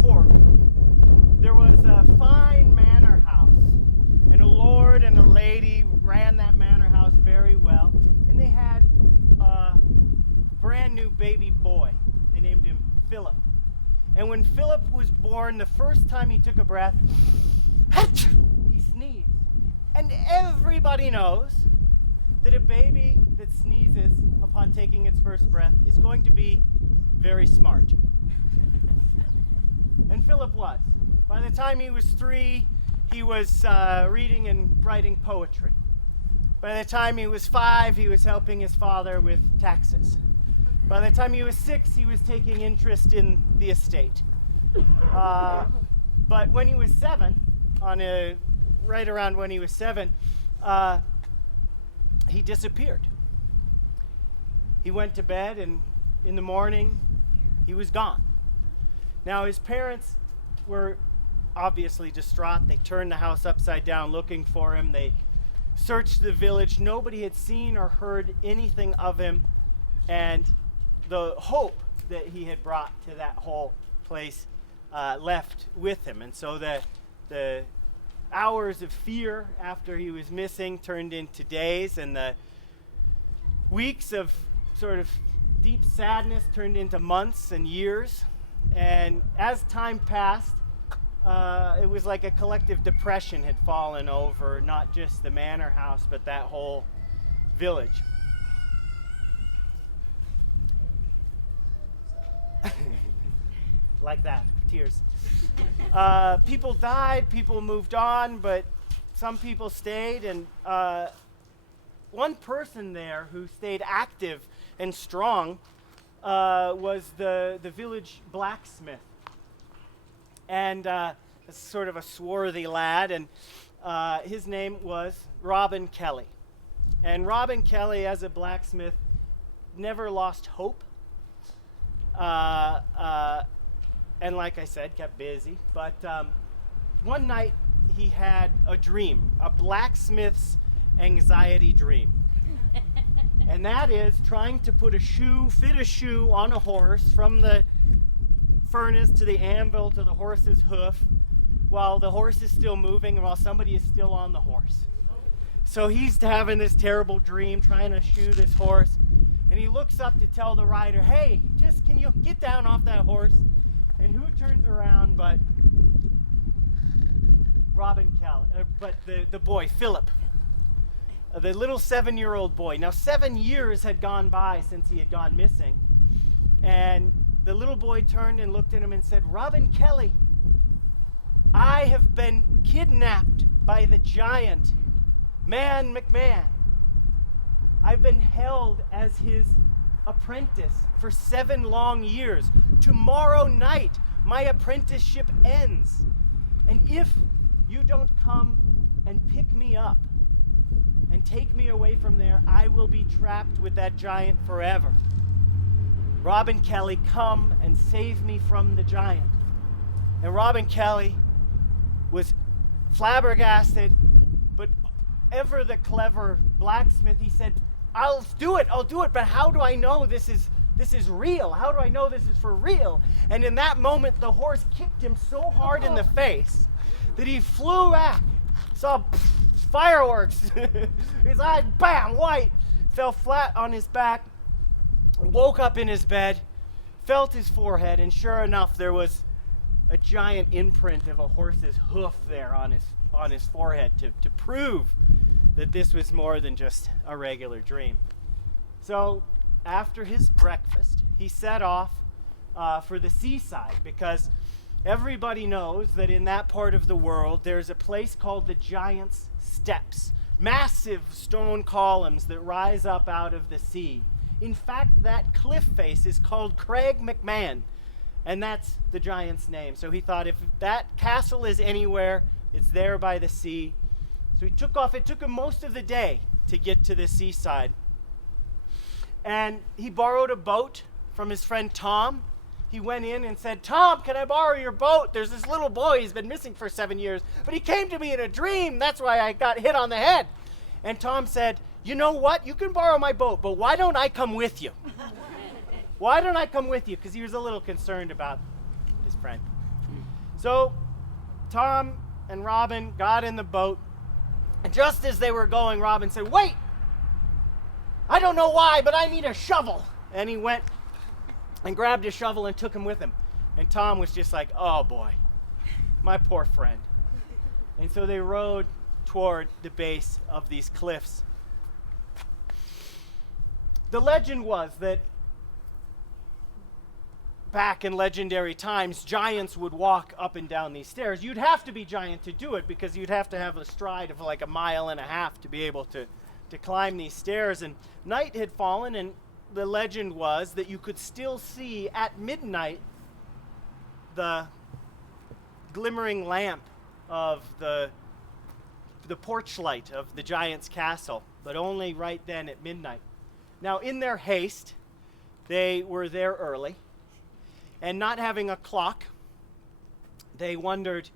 court, there was a fine manor house, and a lord and a lady ran that manor house very well, and they had a brand new baby boy. They named him Philip. And when Philip was born, the first time he took a breath, he sneezed. And everybody knows that a baby that sneezes upon taking its first breath is going to be very smart. And Philip was. By the time he was 3, he was reading and writing poetry. By the time he was 5, he was helping his father with taxes. By the time he was 6, he was taking interest in the estate. But when he was 7, right around when he was 7, he disappeared. He went to bed, and in the morning, he was gone. Now, his parents were obviously distraught. They turned the house upside down looking for him. They searched the village. Nobody had seen or heard anything of him, and the hope that he had brought to that whole place left with him. And so the hours of fear after he was missing turned into days, and the weeks of sort of deep sadness turned into months and years. And as time passed, it was like a collective depression had fallen over not just the manor house, but that whole village. Like that, tears. People died, people moved on, but some people stayed, and one person there who stayed active and strong was the village blacksmith. And sort of a swarthy lad, and his name was Robin Kelly. And Robin Kelly, as a blacksmith, never lost hope. And like I said, kept busy. But one night he had a dream, a blacksmith's anxiety dream. And that is trying to fit a shoe on a horse from the furnace to the anvil to the horse's hoof while the horse is still moving and while somebody is still on the horse. So he's having this terrible dream trying to shoe this horse, and he looks up to tell the rider, "Hey, just can you get down off that horse?" And who turns around but Robin Kelly, but the boy, Philip, the little 7-year-old boy. Now 7 years had gone by since he had gone missing, and the little boy turned and looked at him and said, "Robin Kelly, I have been kidnapped by the giant, Man McMahon. I've been held as his apprentice for 7 long years. Tomorrow night, my apprenticeship ends. And if you don't come and pick me up and take me away from there, I will be trapped with that giant forever. Robin Kelly, come and save me from the giant." And Robin Kelly was flabbergasted, but ever the clever blacksmith, he said, I'll do it, but how do I know this is real? How do I know this is for real?" And in that moment, the horse kicked him so hard in the face that he flew back, saw fireworks, his eyes, bam, white, fell flat on his back, woke up in his bed, felt his forehead, and sure enough, there was a giant imprint of a horse's hoof there on his forehead to prove that this was more than just a regular dream. So after his breakfast, he set off for the seaside, because everybody knows that in that part of the world there's a place called the Giant's Steps, massive stone columns that rise up out of the sea. In fact, that cliff face is called Craig McMahon, and that's the giant's name. So he thought, if that castle is anywhere, it's there by the sea. So he took off. It took him most of the day to get to the seaside. And he borrowed a boat from his friend Tom. He went in and said, "Tom, can I borrow your boat? There's this little boy. He's been missing for 7 years, but he came to me in a dream. That's why I got hit on the head." And Tom said, "You know what? You can borrow my boat, but why don't I come with you?" Why don't I come with you? Because he was a little concerned about his friend. So Tom and Robin got in the boat, and just as they were going, Robin said, "Wait! I don't know why, but I need a shovel." And he went and grabbed a shovel and took him with him. And Tom was just like, "Oh boy, my poor friend." And so they rowed toward the base of these cliffs. The legend was that back in legendary times, giants would walk up and down these stairs. You'd have to be giant to do it, because you'd have to have a stride of like 1.5 miles to be able to climb these stairs. And night had fallen, and the legend was that you could still see at midnight the glimmering lamp of the porch light of the giant's castle, but only right then at midnight. Now, in their haste, they were there early, and not having a clock, they wondered,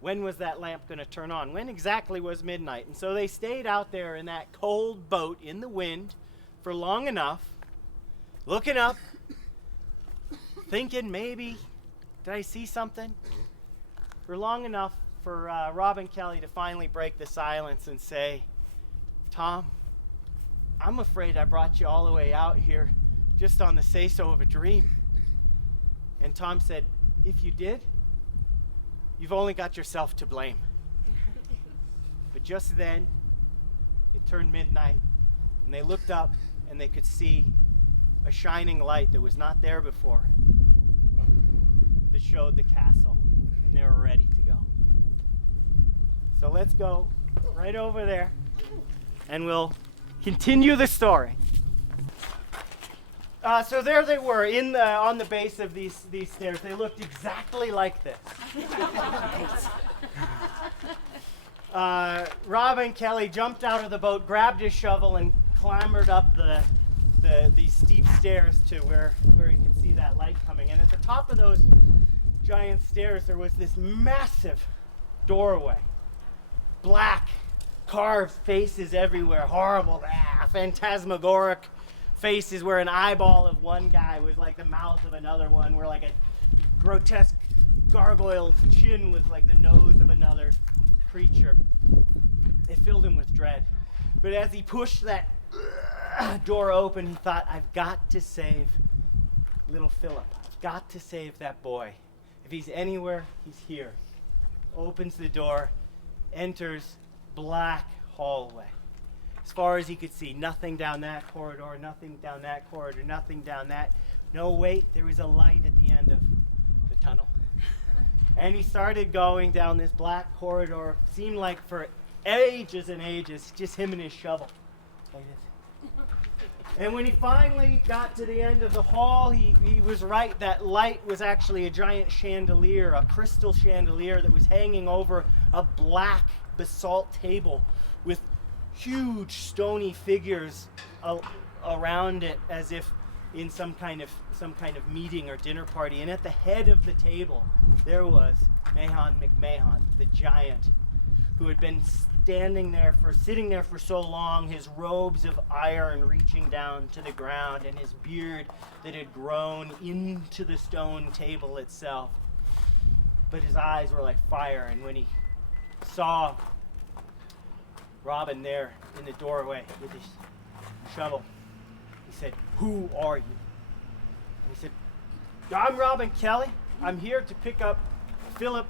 when was that lamp going to turn on? When exactly was midnight? And so they stayed out there in that cold boat in the wind for long enough, looking up, thinking maybe, did I see something? For long enough for Rob and Kelly to finally break the silence and say, "Tom, I'm afraid I brought you all the way out here just on the say-so of a dream." And Tom said, "If you did, you've only got yourself to blame." But just then, it turned midnight, and they looked up, and they could see a shining light that was not there before, that showed the castle, and they were ready to go. So let's go right over there, and we'll continue the story. So there they were on the base of these stairs. They looked exactly like this. Rob and Kelly jumped out of the boat, grabbed his shovel, and clambered up these steep stairs to where you could see that light coming. And at the top of those giant stairs, there was this massive doorway. Black, carved faces everywhere, horrible, phantasmagoric faces where an eyeball of one guy was like the mouth of another one, where like a grotesque gargoyle's chin was like the nose of another creature. It filled him with dread. But as he pushed that door open, he thought, "I've got to save little Philip. I've got to save that boy. If he's anywhere, he's here." Opens the door, enters black hallway. As far as he could see, nothing down that corridor, nothing down that corridor, nothing down that. No, wait, there was a light at the end of the tunnel. And he started going down this black corridor. Seemed like for ages and ages, just him and his shovel. Like this. And when he finally got to the end of the hall, he was right. That light was actually a giant chandelier, a crystal chandelier that was hanging over a black basalt table with huge stony figures around it, as if in some kind of meeting or dinner party. And at the head of the table, there was Mahon McMahon, the giant, who had been sitting there for so long, his robes of iron reaching down to the ground, and his beard that had grown into the stone table itself. But his eyes were like fire, and when he saw Robin there in the doorway with his shovel, he said, "Who are you?" And he said, "I'm Robin Kelly. I'm here to pick up Philip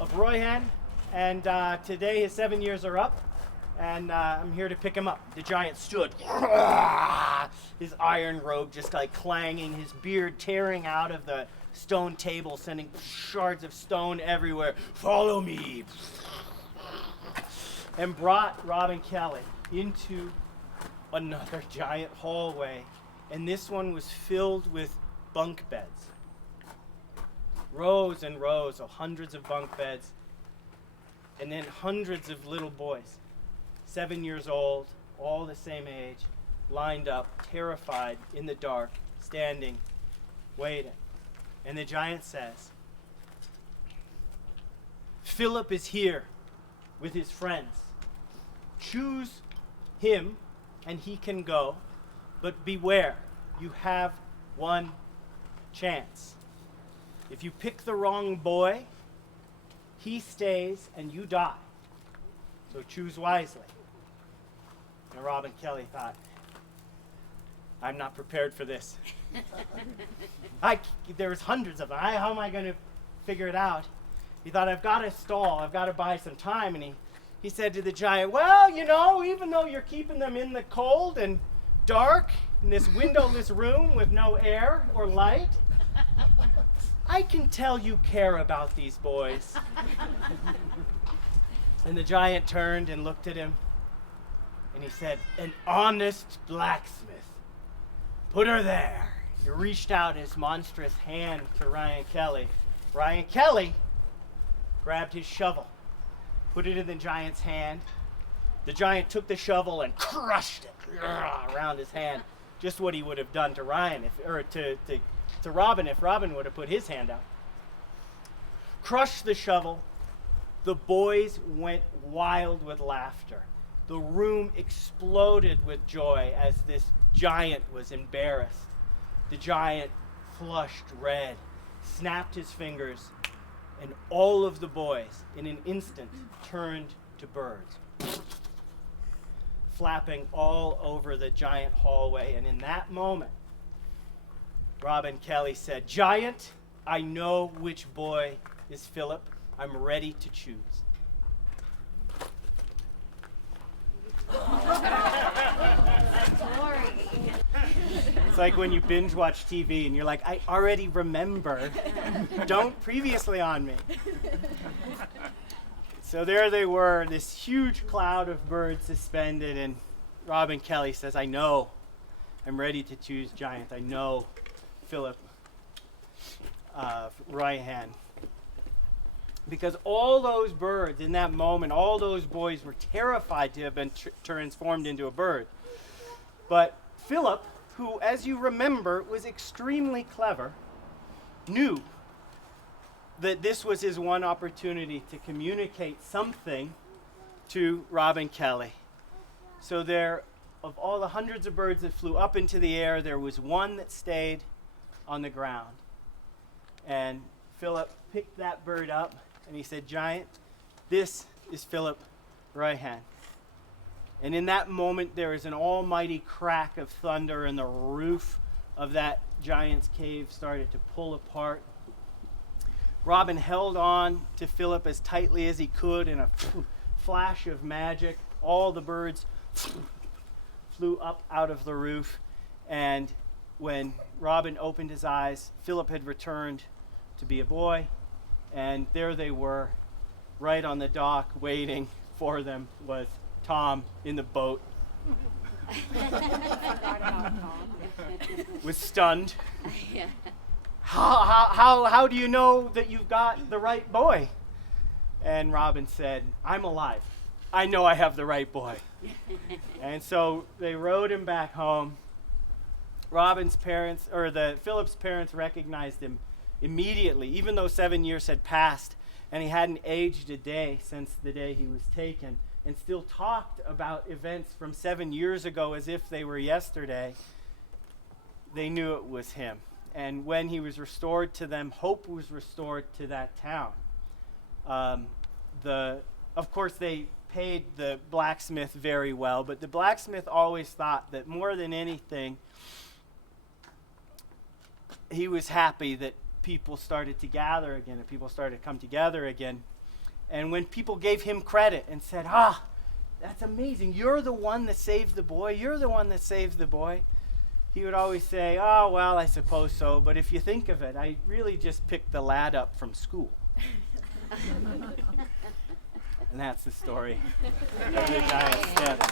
of Royhan, and today his 7 years are up, and I'm here to pick him up." The giant stood, his iron robe just like clanging, his beard tearing out of the stone table, sending shards of stone everywhere. "Follow me." And brought Robin Kelly into another giant hallway, and this one was filled with bunk beds. Rows and rows of hundreds of bunk beds, and then hundreds of little boys, 7 years old, all the same age, lined up, terrified, in the dark, standing, waiting. And the giant says, "Philip is here with his friends. Choose him, and he can go, but beware, you have one chance. If you pick the wrong boy, he stays and you die. So choose wisely. And Robin Kelly thought, I'm not prepared for this. There's hundreds of them. How am I going to figure it out? He thought, I've got to stall. I've got to buy some time. And he said to the giant, well, you know, even though you're keeping them in the cold and dark in this windowless room with no air or light, I can tell you care about these boys. And the giant turned and looked at him, and he said, an honest blacksmith. Put her there. He reached out his monstrous hand to Ryan Kelly. Ryan Kelly grabbed his shovel, put it in the giant's hand. The giant took the shovel and crushed it around his hand, just what he would have done to Ryan, to Robin if Robin would have put his hand out. Crushed the shovel. The boys went wild with laughter. The room exploded with joy as this giant was embarrassed. The giant flushed red, snapped his fingers, and all of the boys in an instant turned to birds, flapping all over the giant hallway. And in that moment, Robin Kelly said, Giant, I know which boy is Philip. I'm ready to choose. It's like when you binge watch TV and you're like, I already remember. Don't previously on me. So there they were, this huge cloud of birds suspended, and Robin Kelly says, I know. I'm ready to choose Giant. I know Philip right hand. Because all those birds in that moment, all those boys were terrified to have been transformed into a bird. But Philip, who, as you remember, was extremely clever, knew that this was his one opportunity to communicate something to Robin Kelly. So there, of all the hundreds of birds that flew up into the air, there was one that stayed on the ground. And Philip picked that bird up and he said, Giant, this is Philip Ryhan. And in that moment, there is an almighty crack of thunder, and the roof of that giant's cave started to pull apart. Robin held on to Philip as tightly as he could. In a flash of magic, all the birds flew up out of the roof. And when Robin opened his eyes, Philip had returned to be a boy. And there they were, right on the dock, waiting for them was Tom in the boat. Was stunned. Yeah. How do you know that you've got the right boy? And Robin said, I'm alive. I know I have the right boy. And so they rowed him back home. Philip's parents recognized him immediately, even though 7 years had passed and he hadn't aged a day since the day he was taken, and still talked about events from 7 years ago as if they were yesterday. They knew it was him. And when he was restored to them, hope was restored to that town. Of course, they paid the blacksmith very well, but the blacksmith always thought that more than anything, he was happy that people started to gather again and people started to come together again. And when people gave him credit and said, that's amazing, you're the one that saved the boy, you're the one that saved the boy, he would always say, well, I suppose so, but if you think of it, I really just picked the lad up from school. And that's the story of the giant steps.